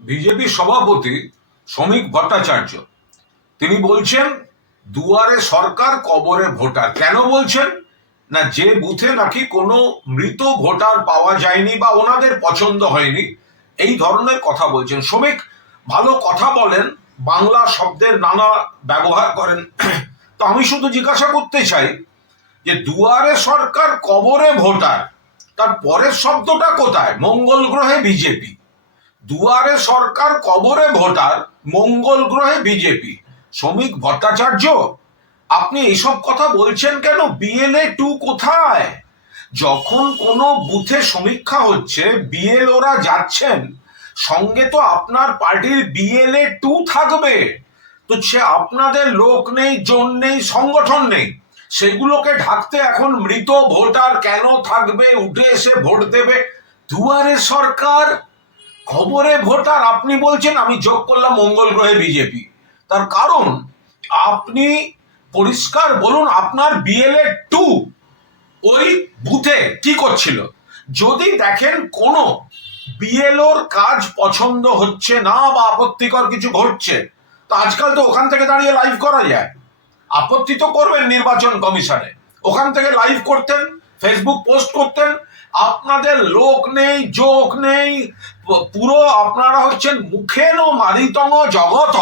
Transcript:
BJP সভাপতি শ্রমিক ভট্টাচার্য তিনি বলছেন দুয়ারে সরকার কবরে ভোটার। কেন বলছেন না, যে বুথে নাকি কোনো মৃত ভোটার পাওয়া যায়নি বা ওনাদের পছন্দ হয়নি, এই ধরনের কথা বলছেন। শ্রমিক ভালো কথা বলেন, বাংলা শব্দের নানা ব্যবহার করেন। তো আমি শুধু জিজ্ঞাসা করতে চাই যে দুয়ারে সরকার কবরে ভোটার, তার পরের শব্দটা কোথায়? মঙ্গল গ্রহে বিজেপি। দুয়ারে সরকার কবরে ভোটার, মঙ্গল গ্রহে বিজেপি। শ্রমিক ভট্টাচার্য, আপনি এইসব কথা বলছেন কেন? বিএলএ 2 কোথায়? যখন কোনো বুথে সমীক্ষা হচ্ছে, বিএলওরা যাচ্ছেন, সঙ্গে তো আপনার পার্টির বিএলএ 2 থাকবে। তো সে আপনাদের লোক নেই, জন নেই, সংগঠন নেই, সেগুলোকে ঢাকতে এখন মৃত ভোটার কেন থাকবে? উঠে এসে ভোট দেবে। দুয়ারে সরকার খবরে ভোটার আপনি বলছেন, আমি যোগ করলাম মঙ্গল গ্রহে বিজেপি। তার কারণ আপনি পরিষ্কার বলুন, আপনার বিএলএ 2 ওই বুথে কি করছিল? যদি দেখেন কোনো বিএলওর কাজ পছন্দ হচ্ছে না বা আপত্তিকর কিছু ঘটছে, তো আজকাল তো ওখান থেকে দাঁড়িয়ে লাইভ করা যায়। আপত্তি তো করবেন নির্বাচন কমিশনে, ওখান থেকে লাইভ করতেন, ফেসবুক পোস্ট করতেন। আপনাদের লোক নেই, যোগ নেই, পুরো আপনারা হচ্ছেন মুখেন ও মারিতঙ্গ জগৎ।